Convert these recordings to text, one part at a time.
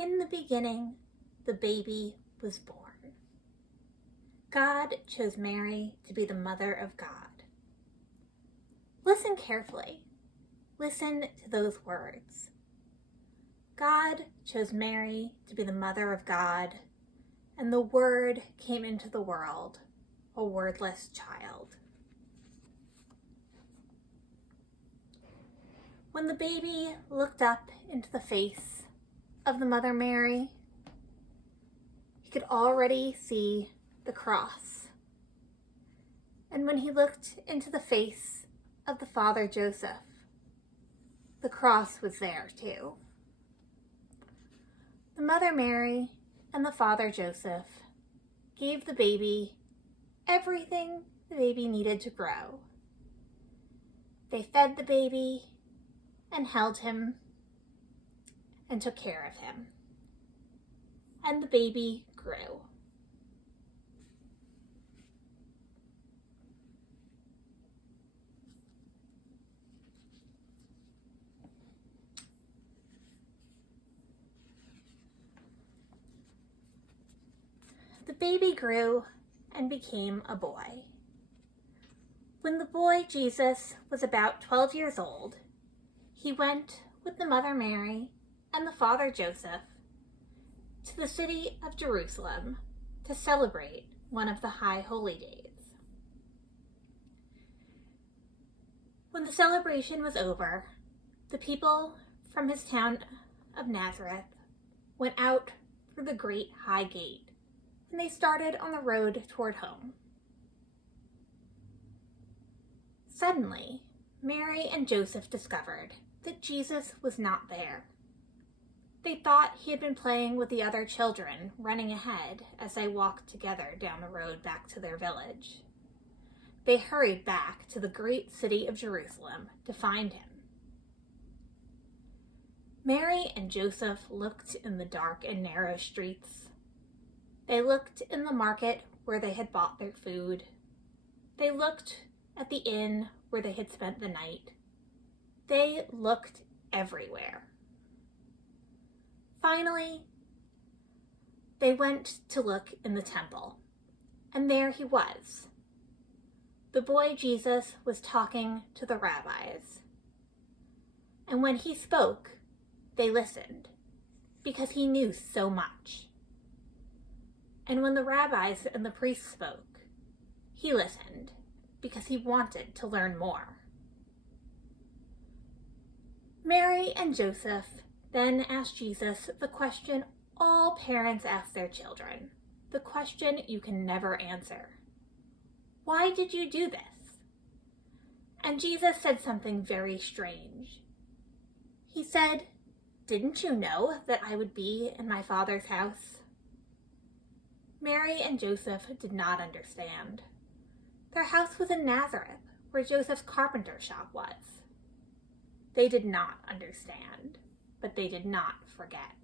In the beginning, the baby was born. God chose Mary to be the mother of God. Listen carefully. Listen to those words. God chose Mary to be the mother of God, and the Word came into the world, a wordless child. When the baby looked up into the face of the Mother Mary, he could already see the cross. And when he looked into the face of the Father Joseph, the cross was there too. The Mother Mary and the Father Joseph gave the baby everything the baby needed to grow. They fed the baby and held him and took care of him. And the baby grew. The baby grew and became a boy. When the boy Jesus was about 12 years old, he went with the Mother Mary and the Father Joseph to the city of Jerusalem to celebrate one of the High Holy Days. When the celebration was over, the people from his town of Nazareth went out through the great high gate, and they started on the road toward home. Suddenly, Mary and Joseph discovered that Jesus was not there. They thought he had been playing with the other children, running ahead as they walked together down the road back to their village. They hurried back to the great city of Jerusalem to find him. Mary and Joseph looked in the dark and narrow streets. They looked in the market where they had bought their food. They looked at the inn where they had spent the night. They looked everywhere. Finally, they went to look in the temple, and there he was. The boy Jesus was talking to the rabbis. And when he spoke, they listened, because he knew so much. And when the rabbis and the priests spoke, he listened, because he wanted to learn more. Mary and Joseph then asked Jesus the question all parents ask their children, the question you can never answer. Why did you do this? And Jesus said something very strange. He said, "Didn't you know that I would be in my Father's house?" Mary and Joseph did not understand. Their house was in Nazareth, where Joseph's carpenter shop was. They did not understand, but they did not forget.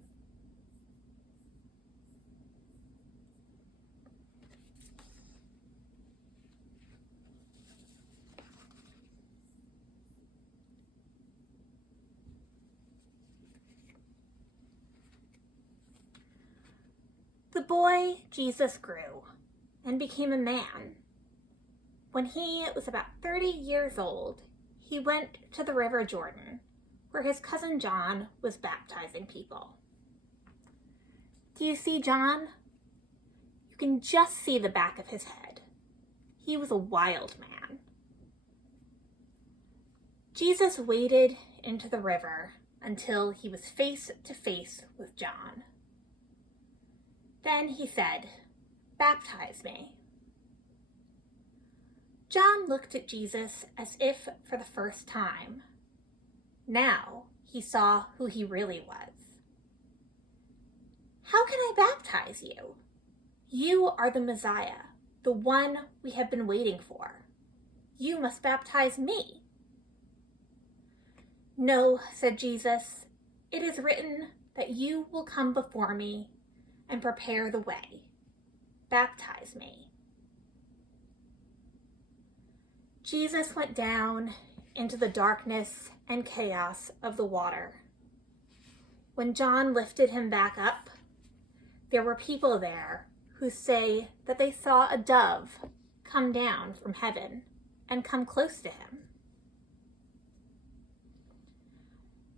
The boy Jesus grew and became a man. When he was about 30 years old, he went to the River Jordan, where his cousin John was baptizing people. Do you see John? You can just see the back of his head. He was a wild man. Jesus waded into the river until he was face to face with John. Then he said, "Baptize me." John looked at Jesus as if for the first time. Now he saw who he really was. "How can I baptize you? You are the Messiah, the one we have been waiting for. You must baptize me." "No," said Jesus, "it is written that you will come before me and prepare the way. Baptize me." Jesus went down into the darkness and chaos of the water. when John lifted him back up, there were people there who say that they saw a dove come down from heaven and come close to him.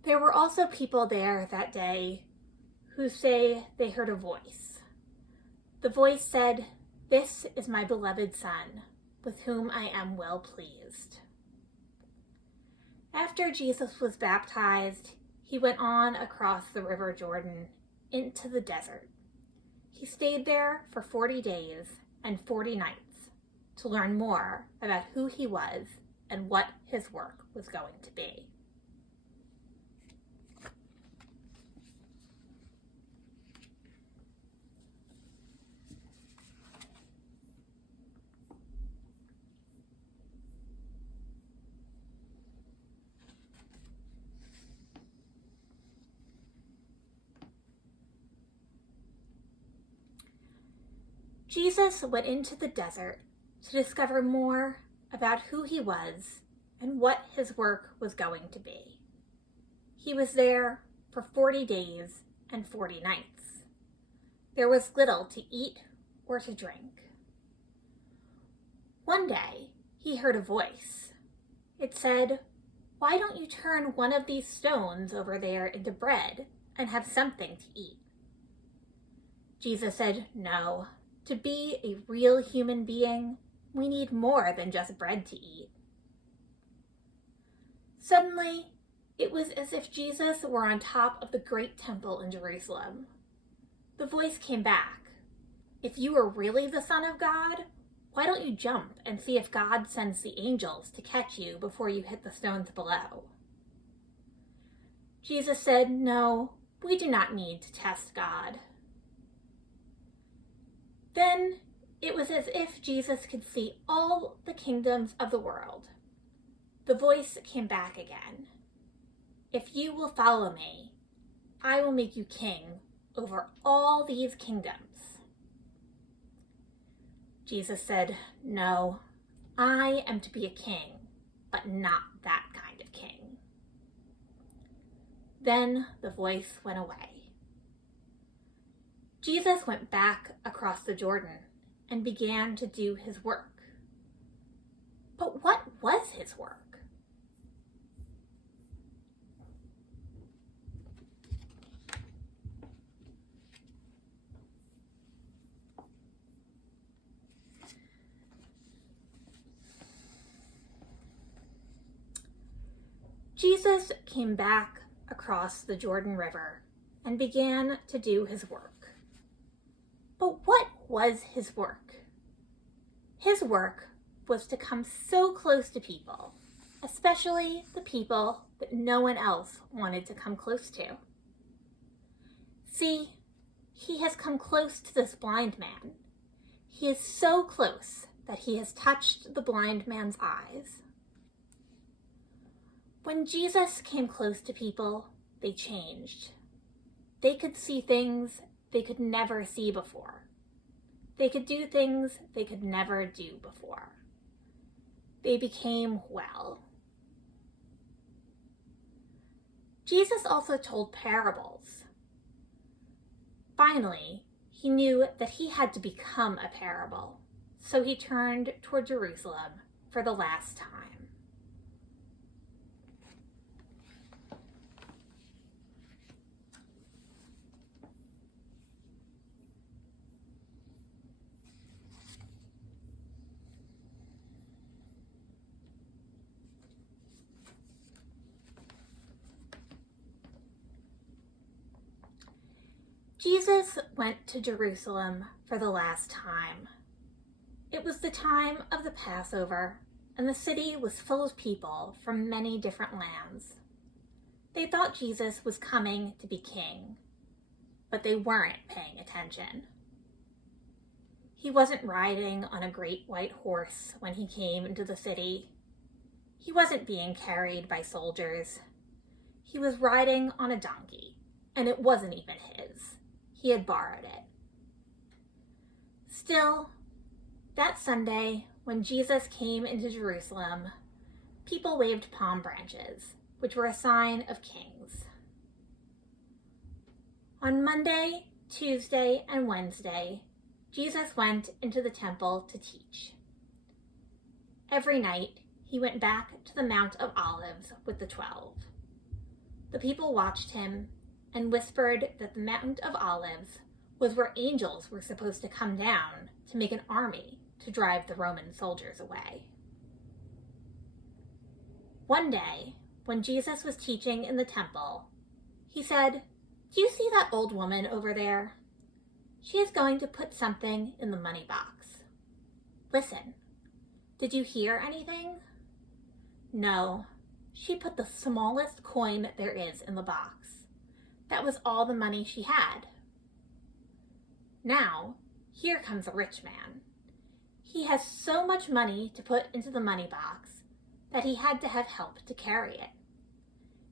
There were also people there that day who say they heard a voice. The voice said, "This is my beloved Son, with whom I am well pleased." After Jesus was baptized, he went on across the River Jordan into the desert. He stayed there for 40 days and 40 nights to learn more about who he was and what his work was going to be. Jesus went into the desert to discover more about who he was and what his work was going to be. He was there for 40 days and 40 nights. There was little to eat or to drink. One day, he heard a voice. It said, "Why don't you turn one of these stones over there into bread and have something to eat?" Jesus said, "No. To be a real human being, we need more than just bread to eat." Suddenly, it was as if Jesus were on top of the great temple in Jerusalem. The voice came back. "If you are really the Son of God, why don't you jump and see if God sends the angels to catch you before you hit the stones below?" Jesus said, "No, we do not need to test God." Then it was as if Jesus could see all the kingdoms of the world. The voice came back again. "If you will follow me, I will make you king over all these kingdoms." Jesus said, "No, I am to be a king, but not that kind of king." Then the voice went away. Jesus went back across the Jordan and began to do his work. But what was his work? Jesus came back across the Jordan River and began to do his work. But what was his work? His work was to come so close to people, especially the people that no one else wanted to come close to. See, he has come close to this blind man. He is so close that he has touched the blind man's eyes. When Jesus came close to people, they changed. They could see things they could never see before. They could do things they could never do before. They became well. Jesus also told parables. Finally, he knew that he had to become a parable, so he turned toward Jerusalem for the last time. Jesus went to Jerusalem for the last time. It was the time of the Passover, and the city was full of people from many different lands. They thought Jesus was coming to be king, but they weren't paying attention. He wasn't riding on a great white horse when he came into the city. He wasn't being carried by soldiers. He was riding on a donkey, and it wasn't even his. He had borrowed it. Still, that Sunday, when Jesus came into Jerusalem, people waved palm branches, which were a sign of kings. On Monday, Tuesday, and Wednesday, Jesus went into the temple to teach. Every night, he went back to the Mount of Olives with the 12. The people watched him and whispered that the Mount of Olives was where angels were supposed to come down to make an army to drive the Roman soldiers away. One day, when Jesus was teaching in the temple, he said, "Do you see that old woman over there? She is going to put something in the money box. Listen, did you hear anything?" "No, she put the smallest coin there is in the box. That was all the money she had." Now, here comes a rich man. He has so much money to put into the money box that he had to have help to carry it.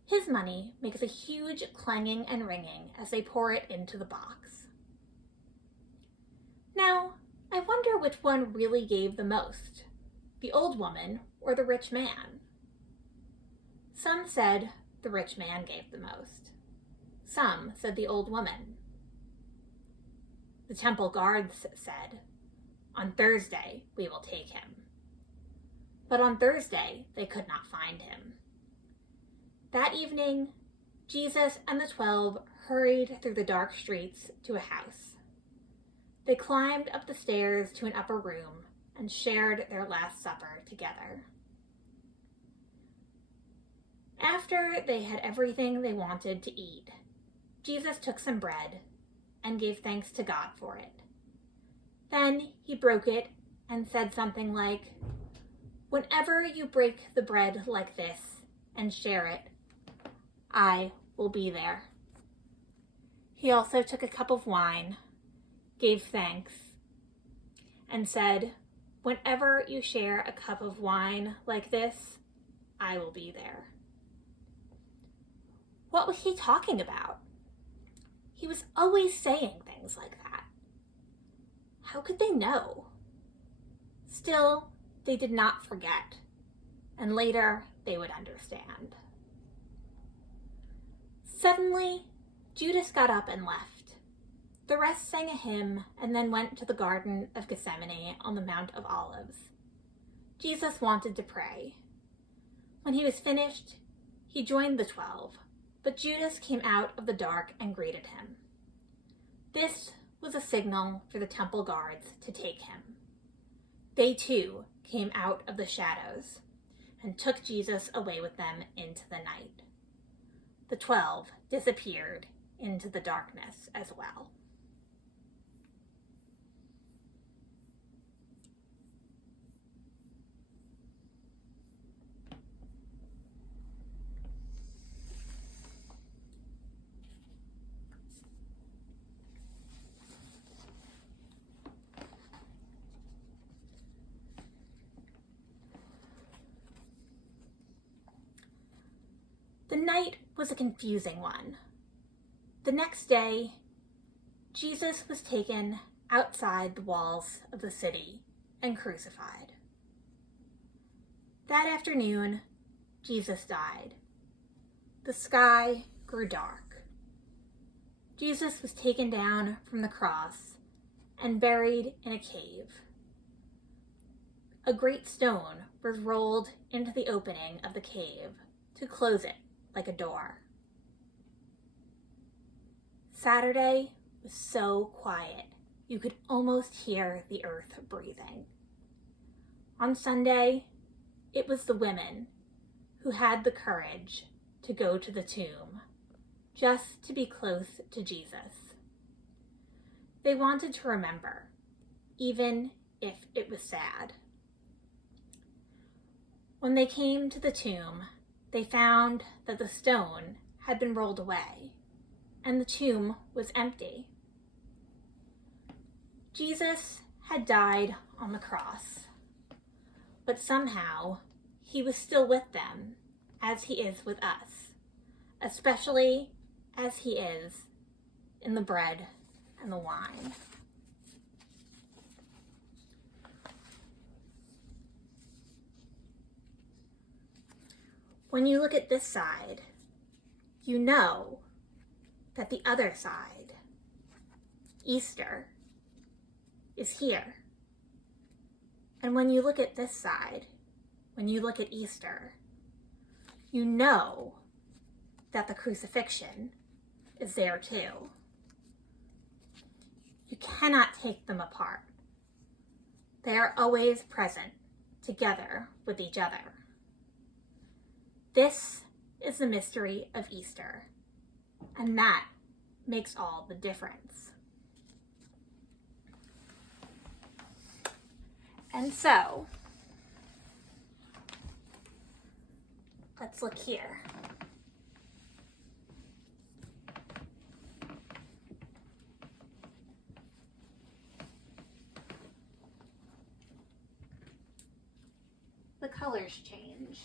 His money makes a huge clanging and ringing as they pour it into the box. Now, I wonder which one really gave the most, the old woman or the rich man. Some said the rich man gave the most. Some said the old woman. The temple guards said, "On Thursday we will take him." But on Thursday they could not find him. That evening, Jesus and the 12 hurried through the dark streets to a house. They climbed up the stairs to an upper room and shared their Last Supper together. After they had everything they wanted to eat, Jesus took some bread and gave thanks to God for it. Then he broke it and said something like, "Whenever you break the bread like this and share it, I will be there." He also took a cup of wine, gave thanks, and said, "Whenever you share a cup of wine like this, I will be there." What was he talking about? He was always saying things like that. How could they know? Still, they did not forget, and later they would understand. Suddenly, Judas got up and left. The rest sang a hymn and then went to the Garden of Gethsemane on the Mount of Olives. Jesus wanted to pray. When he was finished, he joined the 12, but Judas came out of the dark and greeted him. This was a signal for the temple guards to take him. They too came out of the shadows and took Jesus away with them into the night. The 12 disappeared into the darkness as well. The night was a confusing one. The next day, Jesus was taken outside the walls of the city and crucified. That afternoon, Jesus died. The sky grew dark. Jesus was taken down from the cross and buried in a cave. A great stone was rolled into the opening of the cave to close it like a door. Saturday was so quiet you could almost hear the earth breathing. On Sunday, it was the women who had the courage to go to the tomb just to be close to Jesus. They wanted to remember, even if it was sad. When they came to the tomb, they found that the stone had been rolled away and the tomb was empty. Jesus had died on the cross, but somehow he was still with them as he is with us, especially as he is in the bread and the wine. When you look at this side, you know that the other side Easter is here. And when you look at this side, when you look at Easter, you know that the crucifixion is there too. You cannot take them apart. They are always present together with each other. This is the mystery of Easter, and that makes all the difference. And so, let's look here. The colors change.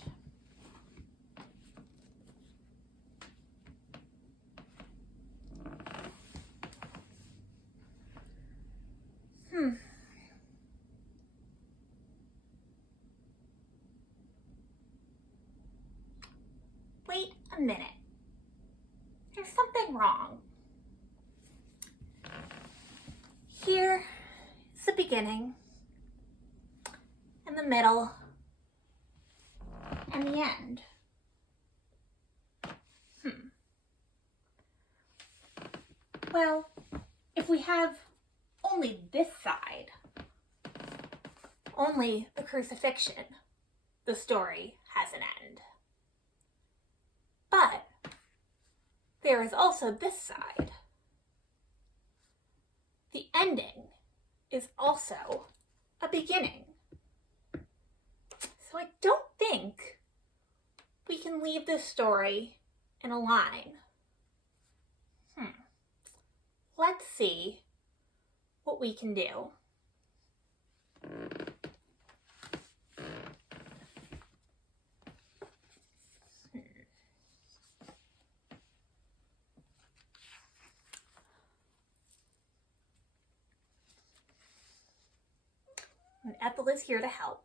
Wait a minute. There's something wrong. Here is the beginning, and the middle, and the end. Well, if we have only this side, only the crucifixion, the story has an end. But there is also this side. The ending is also a beginning. So I don't think we can leave this story in a line. Let's see what we can do. And Ethel is here to help.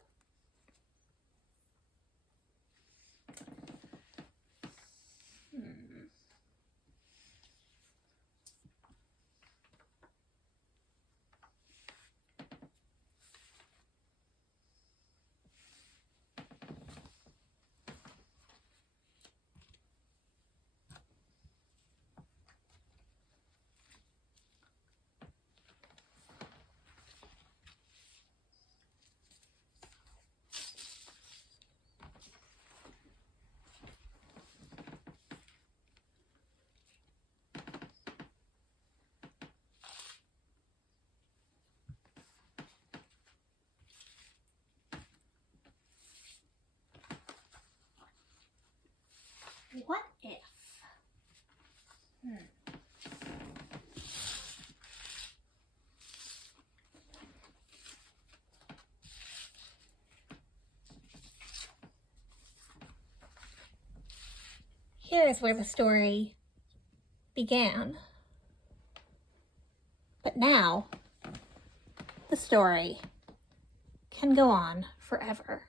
What if? Here is where the story began. But now, the story can go on forever.